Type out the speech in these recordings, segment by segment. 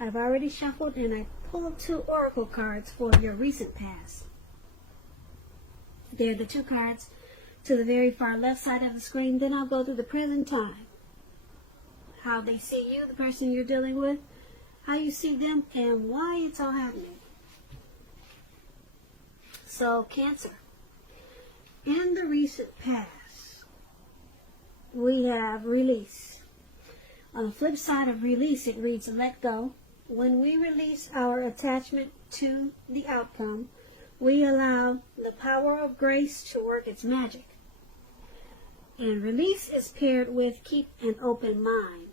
I've already shuffled and I pulled 2 oracle cards for your recent past. They're the 2 cards to the very far left side of the screen. Then I'll go to the present time. How they see you, the person you're dealing with, how you see them, and why it's all happening. So, Cancer. In the recent past, we have release. On the flip side of release, it reads let go. When we release our attachment to the outcome, we allow the power of grace to work its magic. And release is paired with keep an open mind.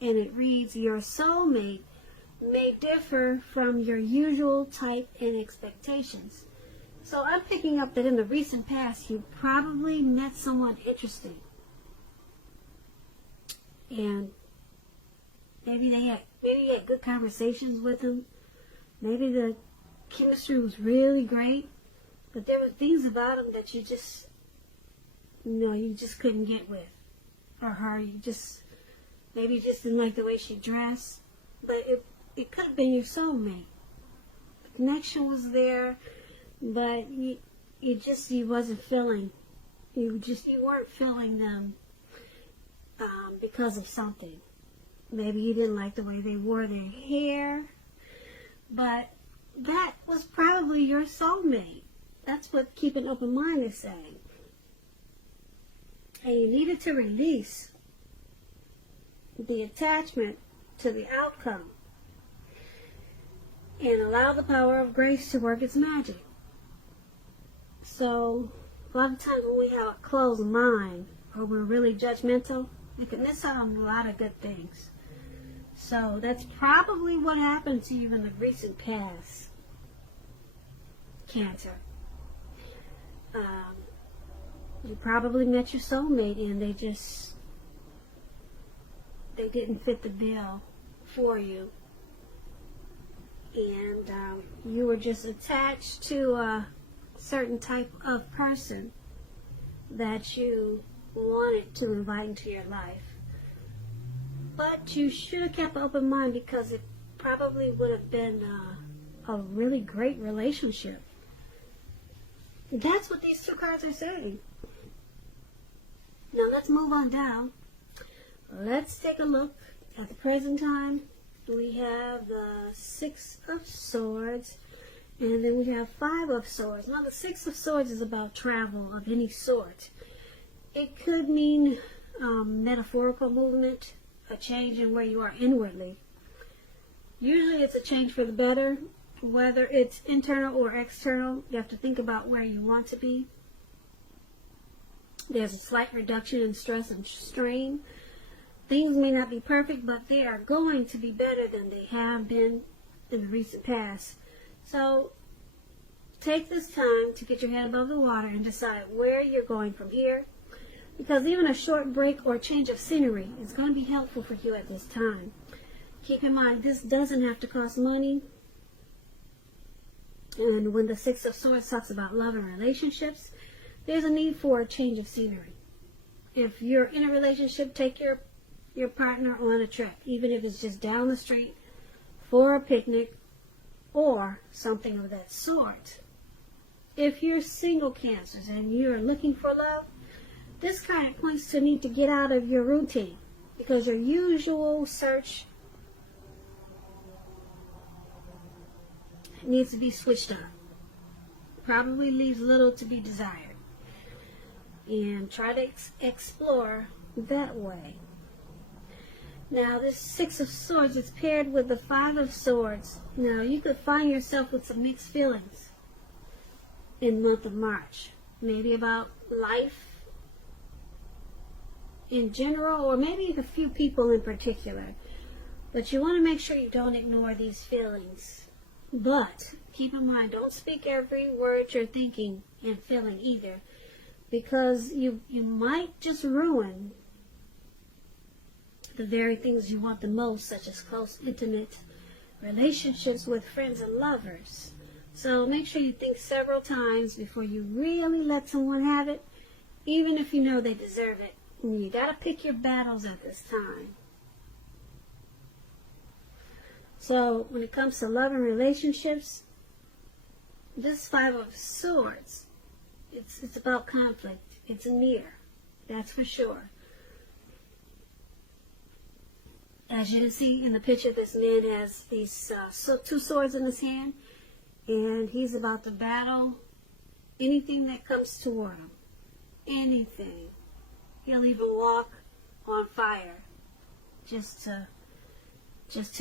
And it reads, your soulmate may differ from your usual type and expectations. So I'm picking up that in the recent past, you probably met someone interesting. And maybe you had good conversations with them. Maybe the chemistry was really great. But there were things about them that you just couldn't get with. Or her, maybe you just didn't like the way she dressed. But it could have been your soulmate. The connection was there, but you wasn't feeling. You weren't feeling them because of something. Maybe you didn't like the way they wore their hair, but that was probably your soulmate. That's what keep an open mind is saying. And you needed to release the attachment to the outcome and allow the power of grace to work its magic. So, a lot of times when we have a closed mind or we're really judgmental, we can miss out on a lot of good things. So, that's probably what happened to you in the recent past, Cancer. You probably met your soulmate and they didn't fit the bill for you. And you were just attached to a certain type of person that you wanted to invite into your life. But you should have kept an open mind because it probably would have been a really great relationship. That's what these 2 cards are saying. Now let's move on down. Let's take a look at the present time. We have the 6 of Swords, and then we have 5 of Swords. Now the 6 of Swords is about travel of any sort. It could mean metaphorical movement, a change in where you are inwardly. Usually it's a change for the better. Whether it's internal or external, you have to think about where you want to be. There's a slight reduction in stress and strain. Things may not be perfect, but they are going to be better than they have been in the recent past. So take this time to get your head above the water and decide where you're going from here. Because even a short break or change of scenery is going to be helpful for you at this time. Keep in mind, this doesn't have to cost money. And when the 6 of Swords talks about love and relationships, there's a need for a change of scenery. If you're in a relationship, take your partner on a trip, even if it's just down the street for a picnic or something of that sort. If you're single, Cancers, and you're looking for love, this kind of points to need to get out of your routine because your usual search needs to be switched on. Probably leaves little to be desired. And try to explore that way. Now, this 6 of Swords is paired with the 5 of Swords. Now, you could find yourself with some mixed feelings in the month of March. Maybe about life in general, or maybe a few people in particular. But you want to make sure you don't ignore these feelings. But keep in mind, don't speak every word you're thinking and feeling either. Because you might just ruin the very things you want the most, such as close, intimate relationships with friends and lovers. So make sure you think several times before you really let someone have it, even if you know they deserve it. And you gotta pick your battles at this time. So when it comes to love and relationships, this Five of Swords, it's about conflict. It's near, that's for sure. As you can see in the picture, this man has these two swords in his hand, and he's about to battle anything that comes toward him. Anything. He'll even walk on fire just to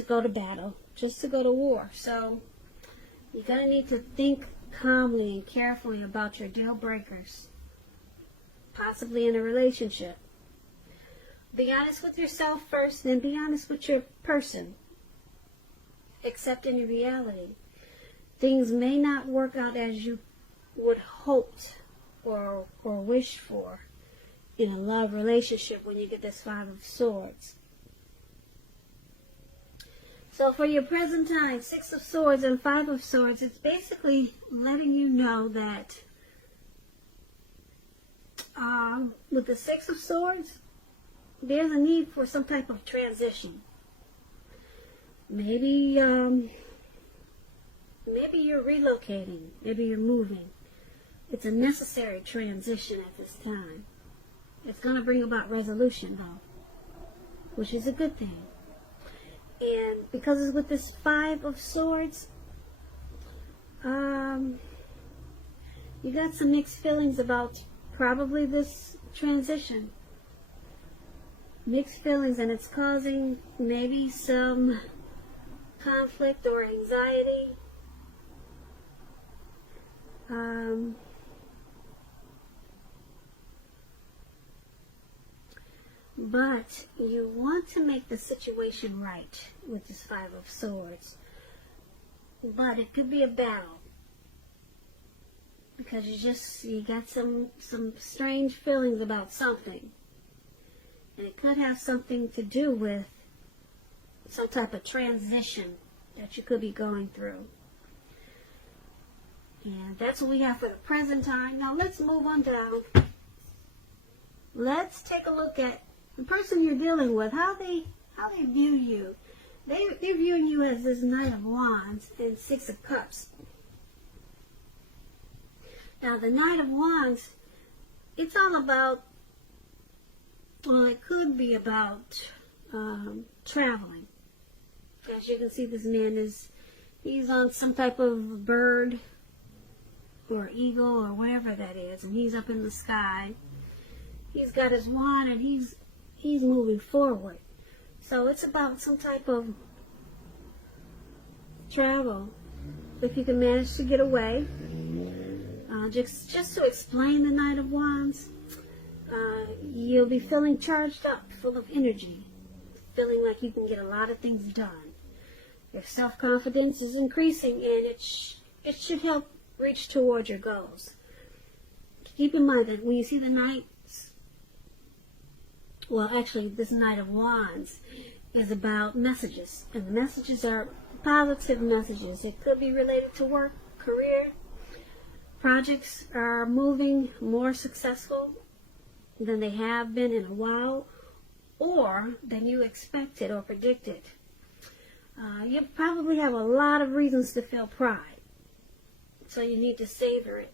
go to battle, just to go to war. So you're going to need to think calmly and carefully about your deal breakers, possibly in a relationship. Be honest with yourself first, then be honest with your person. Accept any reality. Things may not work out as you would hoped or wished for in a love relationship when you get this Five of Swords. So for your present time, Six of Swords and Five of Swords, it's basically letting you know that with the Six of Swords, there's a need for some type of transition. Maybe you're relocating. Maybe you're moving. It's a necessary transition at this time. It's going to bring about resolution, though, which is a good thing. And because it's with this Five of Swords, you got some mixed feelings about probably this transition. Mixed feelings, and it's causing maybe some conflict or anxiety. But you want to make the situation right with this Five of Swords. But it could be a battle, because you got some strange feelings about something. And it could have something to do with some type of transition that you could be going through. And that's what we have for the present time. Now let's move on down. Let's take a look at the person you're dealing with, how they view you. They're viewing you as this Knight of Wands and Six of Cups. Now the Knight of Wands, it's all about, well, it could be about traveling. As you can see, this man he's on some type of bird or eagle or whatever that is, and he's up in the sky. He's got his wand, and he's moving forward. So it's about some type of travel, if you can manage to get away. Just to explain the Knight of Wands, you'll be feeling charged up, full of energy, feeling like you can get a lot of things done. Your self-confidence is increasing, and it should help reach toward your goals. Keep in mind that when you see the Knights, well, actually, this Knight of Wands is about messages, and the messages are positive messages. It could be related to work, career. Projects are moving more successful than they have been in a while, or than you expected or predicted. You probably have a lot of reasons to feel pride, so you need to savor it.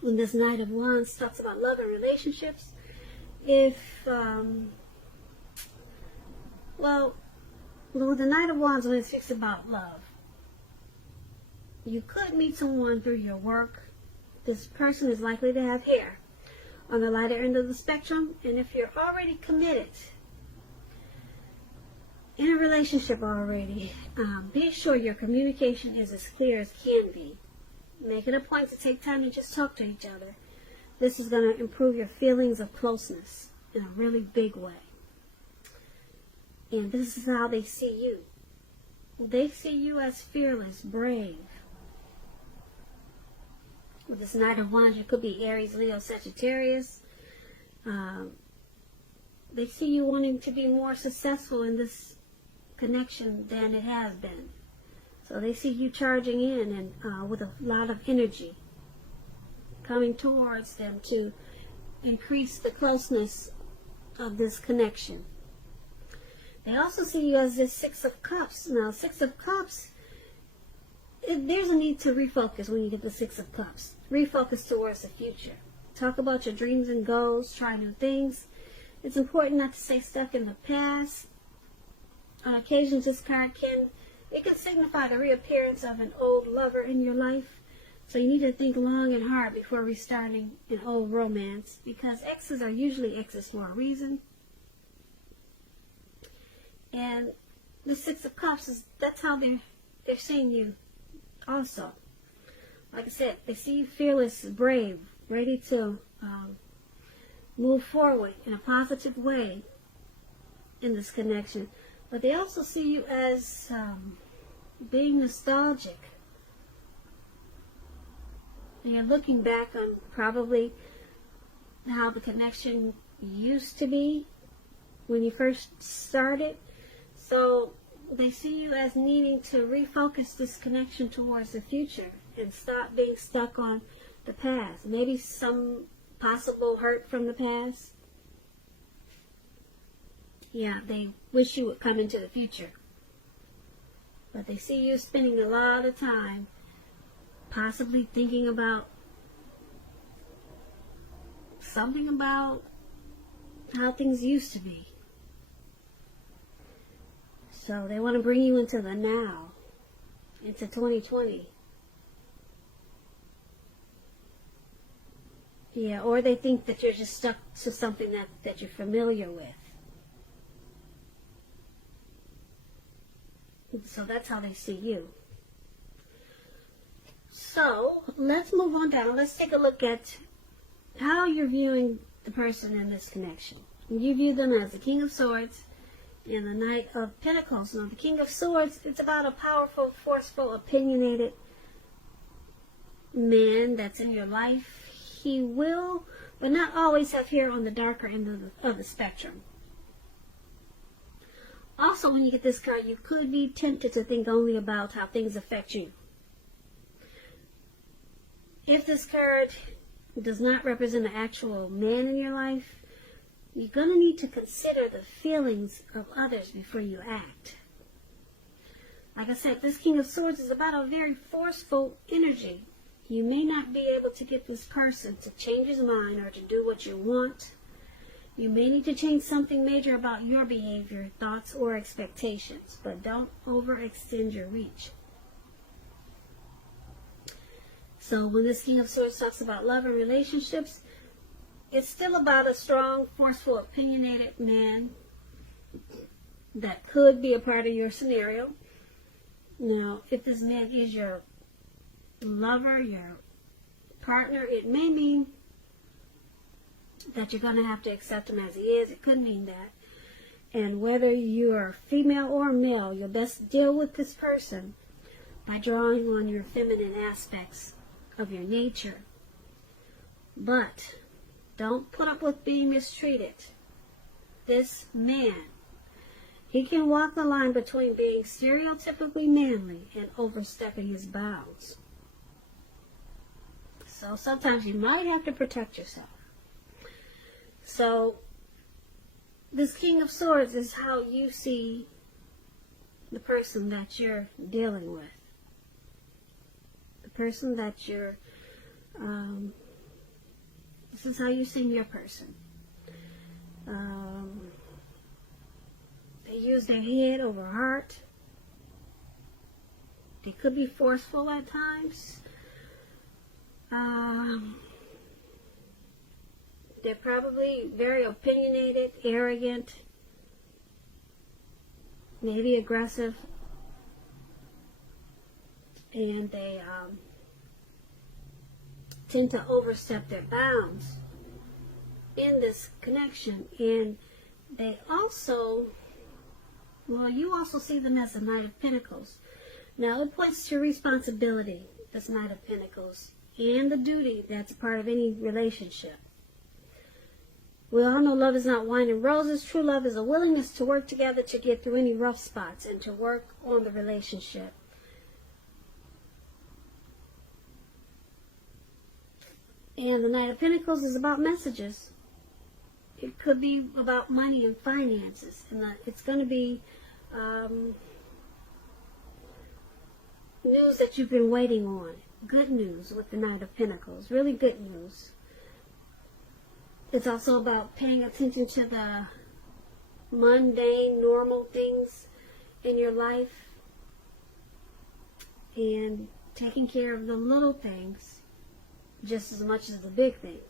When this Knight of Wands talks about love and relationships, with the Knight of Wands, when it speaks about love, you could meet someone through your work. This person is likely to have hair on the lighter end of the spectrum, and if you're already committed in a relationship already, be sure your communication is as clear as can be. Make it a point to take time to just talk to each other. This is going to improve your feelings of closeness in a really big way. And this is how they see you. They see you as fearless, brave. With this Knight of Wands, you could be Aries, Leo, Sagittarius. They see you wanting to be more successful in this connection than it has been. So they see you charging in and with a lot of energy coming towards them to increase the closeness of this connection. They also see you as this Six of Cups. Now, Six of Cups, there's a need to refocus when you get the Six of Cups. Refocus towards the future. Talk about your dreams and goals. Try new things. It's important not to stay stuck in the past. On occasions, this card can signify the reappearance of an old lover in your life. So you need to think long and hard before restarting an old romance, because exes are usually exes for a reason. And the Six of Cups, that's how they're seeing you also. Like I said, they see you fearless, brave, ready to move forward in a positive way in this connection. But they also see you as being nostalgic. And you're looking back on probably how the connection used to be when you first started. So they see you as needing to refocus this connection towards the future and stop being stuck on the past. Maybe some possible hurt from the past. Yeah, they wish you would come into the future. But they see you spending a lot of time possibly thinking about something about how things used to be. So they want to bring you into the now, into 2020. Yeah, or they think that you're just stuck to something that you're familiar with. So that's how they see you. So let's move on down. Let's take a look at how you're viewing the person in this connection. You view them as the King of Swords and the Knight of Pentacles. Now, the King of Swords, it's about a powerful, forceful, opinionated man that's in your life. He will, but not always, have hair on the darker end of the spectrum. Also, when you get this card, you could be tempted to think only about how things affect you. If this card does not represent an actual man in your life, you're going to need to consider the feelings of others before you act. Like I said, this King of Swords is about a very forceful energy. You may not be able to get this person to change his mind or to do what you want. You may need to change something major about your behavior, thoughts, or expectations, but don't overextend your reach. So when this King of Swords talks about love and relationships, it's still about a strong, forceful, opinionated man that could be a part of your scenario. Now, if this man is your lover, your partner, it may mean that you're going to have to accept him as he is. It could mean that. And whether you're female or male, you'll best deal with this person by drawing on your feminine aspects of your nature. But don't put up with being mistreated. This man, he can walk the line between being stereotypically manly and overstepping his bounds. So sometimes you might have to protect yourself. So this King of Swords is how you see the person that you're dealing with. The person that you're, this is how you see your person. They use their head over heart. They could be forceful at times. They're probably very opinionated, arrogant, maybe aggressive, and they tend to overstep their bounds in this connection. And they also, well, you also see them as the Knight of Pentacles. Now, it points to responsibility, this Knight of Pentacles, and the duty that's a part of any relationship. We all know love is not wine and roses. True love is a willingness to work together to get through any rough spots and to work on the relationship. And the Knight of Pentacles is about messages. it could be about money and finances, and it's going to be news that you've been waiting on. Good news with the Knight of Pentacles, really good news. It's also about paying attention to the mundane, normal things in your life and taking care of the little things just as much as the big things.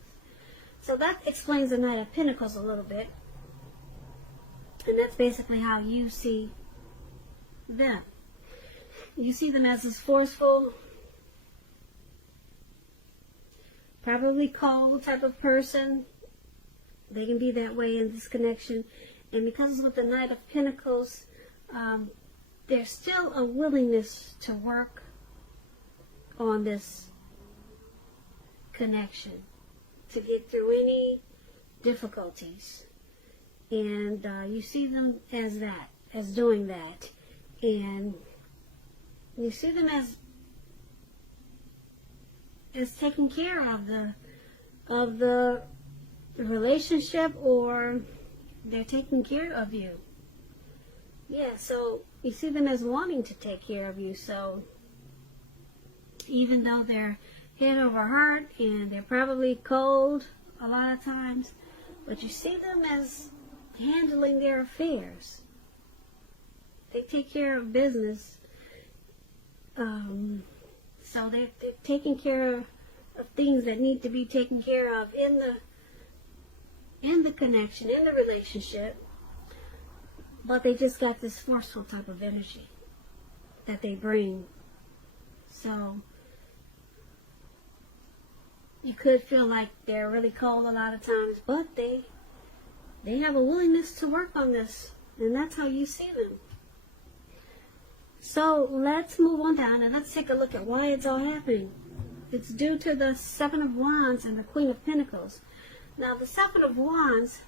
So that explains the Knight of Pentacles a little bit. And that's basically how you see them. You see them as this forceful, probably cold type of person. They can be that way in this connection. And because with the Knight of Pentacles, there's still a willingness to work on this connection, to get through any difficulties. And you see them as that, as doing that. And you see them as taking care of the relationship, or they're taking care of you. Yeah, so you see them as wanting to take care of you. So even though they're head over heart and they're probably cold a lot of times, but you see them as handling their affairs. They take care of business. So they're taking care of things that need to be taken care of in the connection, in the relationship. But they just got this forceful type of energy that they bring. So you could feel like they're really cold a lot of times, but they have a willingness to work on this, and that's how you see them. So let's move on down and let's take a look at why it's all happening. It's due to the Seven of Wands and the Queen of Pentacles. Now the Seven of Wands,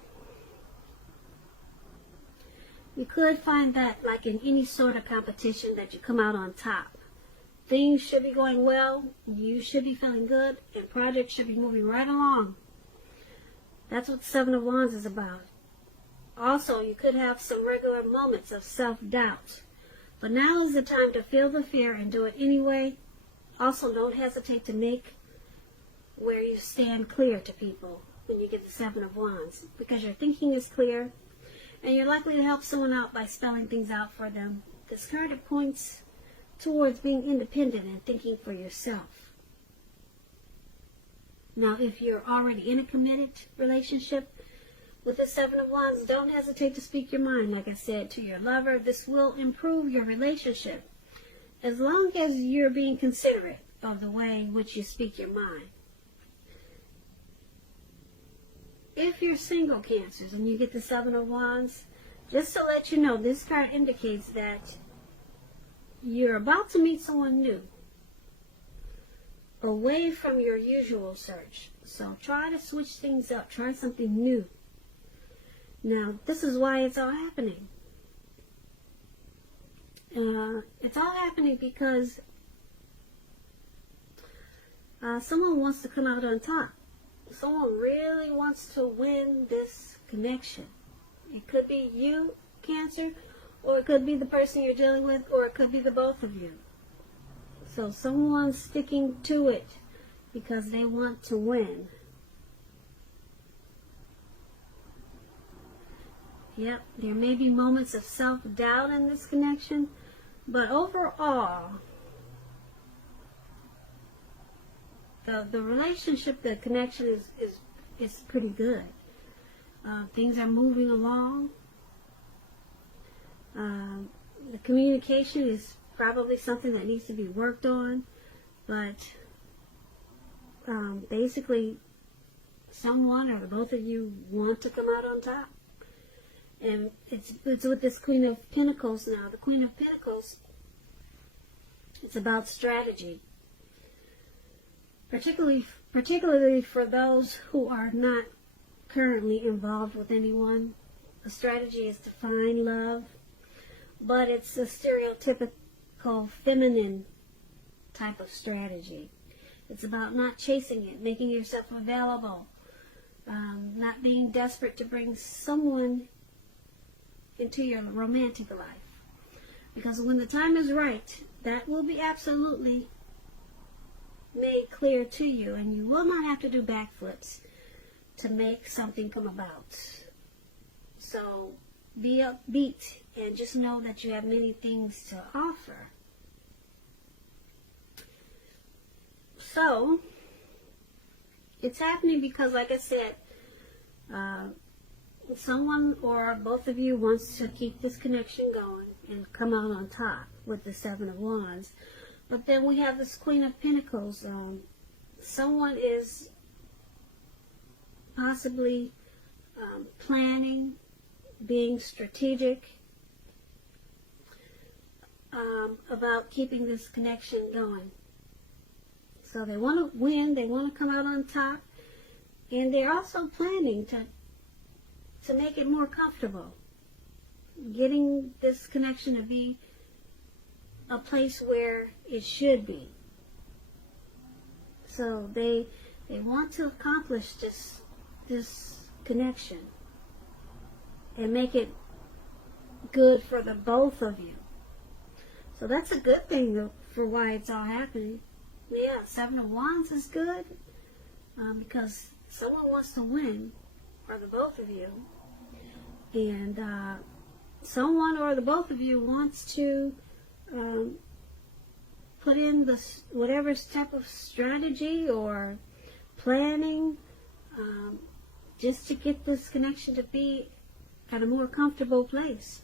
you could find that like in any sort of competition that you come out on top. Things should be going well, you should be feeling good, and projects should be moving right along. That's what the Seven of Wands is about. Also, you could have some regular moments of self-doubt. But now is the time to feel the fear and do it anyway. Also, don't hesitate to make where you stand clear to people when you get the Seven of Wands, because your thinking is clear and you're likely to help someone out by spelling things out for them. This card points towards being independent and thinking for yourself. Now, if you're already in a committed relationship with the Seven of Wands, don't hesitate to speak your mind, like I said, to your lover. This will improve your relationship as long as you're being considerate of the way in which you speak your mind. If you're single, Cancers, and you get the Seven of Wands, just to let you know, this card indicates that you're about to meet someone new, away from your usual search. So try to switch things up. Try something new. Now, this is why it's all happening. It's all happening because someone wants to come out on top. Someone really wants to win this connection. It could be you, Cancer, or it could be the person you're dealing with, or it could be the both of you. So someone's sticking to it because they want to win. Yep, there may be moments of self-doubt in this connection, but overall, the relationship, the connection is pretty good. Things are moving along. The communication is probably something that needs to be worked on, but basically, someone or both of you want to come out on top. And it's with this Queen of Pentacles now. The Queen of Pentacles, it's about strategy. Particularly for those who are not currently involved with anyone. The strategy is to find love, but it's a stereotypical feminine type of strategy. It's about not chasing it, making yourself available not being desperate to bring someone into your romantic life. Because when the time is right, that will be absolutely made clear to you, and you will not have to do backflips to make something come about. So be upbeat and just know that you have many things to offer. So it's happening because, like I said, someone or both of you wants to keep this connection going and come out on top with the Seven of Wands. But then we have this Queen of Pentacles. Someone is possibly planning, being strategic about keeping this connection going. So they want to win, they want to come out on top, and they're also planning to make it more comfortable, getting this connection to be a place where it should be. So they want to accomplish this connection and make it good for the both of you. So that's a good thing for why it's all happening. Yeah, Seven of Wands is good because someone wants to win, or the both of you, and someone or the both of you wants to put in whatever step of strategy or planning just to get this connection to be at a more comfortable place.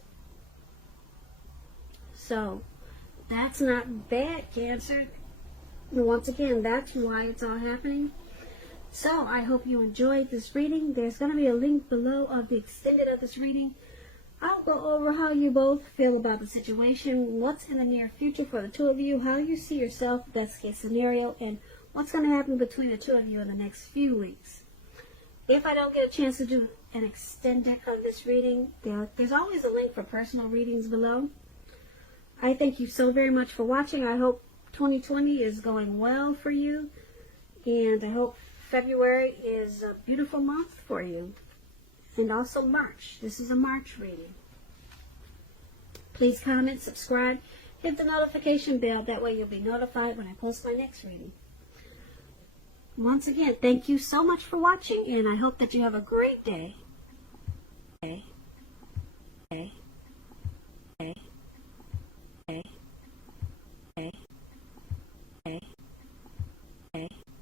So that's not bad, Cancer. Once again, that's why it's all happening. So I hope you enjoyed this reading. There's going to be a link below of the extended of this reading. I'll go over how you both feel about the situation, what's in the near future for the two of you, how you see yourself, best case scenario, and what's going to happen between the two of you in the next few weeks. If I don't get a chance to do an extended of this reading, there's always a link for personal readings below. I thank you so very much for watching. I hope 2020 is going well for you, and I hope February is a beautiful month for you, and also March. This is a March reading. Please comment, subscribe, hit the notification bell. That way you'll be notified when I post my next reading. Once again, thank you so much for watching, and I hope that you have a great day.